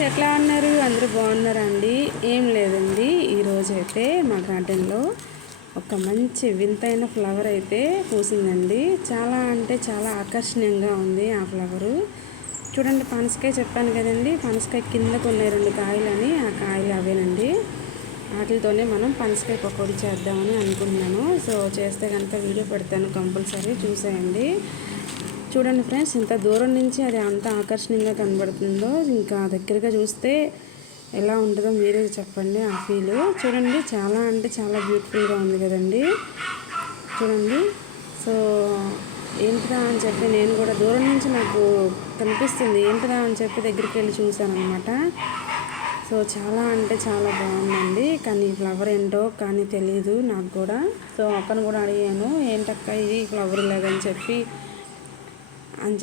Friends, ఎట్లా ఉన్నారు? అందరూ బాగున్నారా అండి? ఏం లేదండి, ఈరోజు అయితే మా గార్డెన్లో ఒక మంచి వింతైన ఫ్లవర్ అయితే పూసిందండి. చాలా అంటే చాలా ఆకర్షణీయంగా ఉంది ఆ ఫ్లవరు. చూడండి, పనసకాయ చెప్పాను కదండి, పనసకాయ కిందకు ఉన్నాయి 2 కాయలని, ఆ కాయలు అవేనండి. వాటితోనే మనం పనసకాయ పకోడీ చేద్దామని అనుకుంటున్నాను. సో చేస్తే కనుక వీడియో పెడతాను, కంపల్సరీ చూసేయండి. చూడండి ఫ్రెండ్స్, ఇంత దూరం నుంచి అది అంత ఆకర్షణీయంగా కనబడుతుందో, ఇంకా దగ్గరగా చూస్తే ఎలా ఉంటుందో మీరే చెప్పండి ఆ ఫీలు. చూడండి, చాలా అంటే చాలా బ్యూటిఫుల్గా ఉంది కదండి. చూడండి, సో ఏంటిదా అని చెప్పి నేను కూడా దూరం నుంచి నాకు కనిపిస్తుంది, ఏంటిదా అని చెప్పి దగ్గరికి వెళ్ళి చూశాను అనమాట. సో చాలా అంటే చాలా బాగుందండి, కానీ ఈ ఫ్లవర్ ఏంటో కానీ తెలియదు నాకు కూడా. సో అక్కను కూడా అడిగాను, ఏంటక్క ఇది ఫ్లవర్ లేదని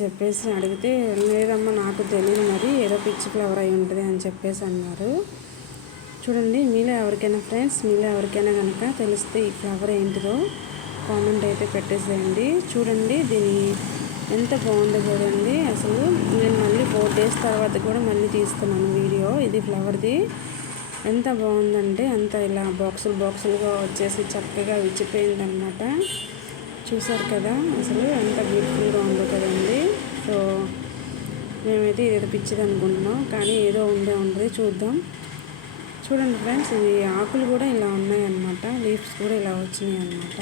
చెప్పేసి అడిగితే, లేదమ్మా నాకు తెలియదు, మరి ఏదో పిచ్చి ఫ్లవర్ అయి ఉంటుంది అని చెప్పేసి అన్నారు. చూడండి, మీలో ఎవరికైనా ఫ్రెండ్స్, మీలో ఎవరికైనా కనుక తెలిస్తే ఈ ఫ్లవర్ ఏంటిదో కామెంట్ అయితే పెట్టేసేయండి. చూడండి, దీని ఎంత బాగుందో చూడండి. అసలు నేను మళ్ళీ 4 days తర్వాత కూడా మళ్ళీ తీస్తున్నాను వీడియో. ఇది ఫ్లవర్ది ఎంత బాగుందంటే అంత ఇలా బాక్సులుగా వచ్చేసి చక్కగా విచ్చిపోయింది అనమాట. చూసారు కదా, అసలు ఎంత బ్యూటిఫుల్గా ఉందో కదండి. సో మేమైతే ఇదేదో పిచ్చిది అనుకుంటున్నాం, కానీ ఏదో ఉంటుంది, చూద్దాం. చూడండి ఫ్రెండ్స్, ఇది ఆకులు కూడా ఇలా ఉన్నాయన్నమాట, లీవ్స్ కూడా ఇలా వచ్చినాయి అన్నమాట.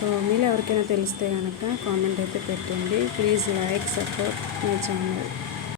సో మీలో ఎవరికైనా తెలిస్తే కనుక కామెంట్ అయితే పెట్టండి. Please like, support my channel.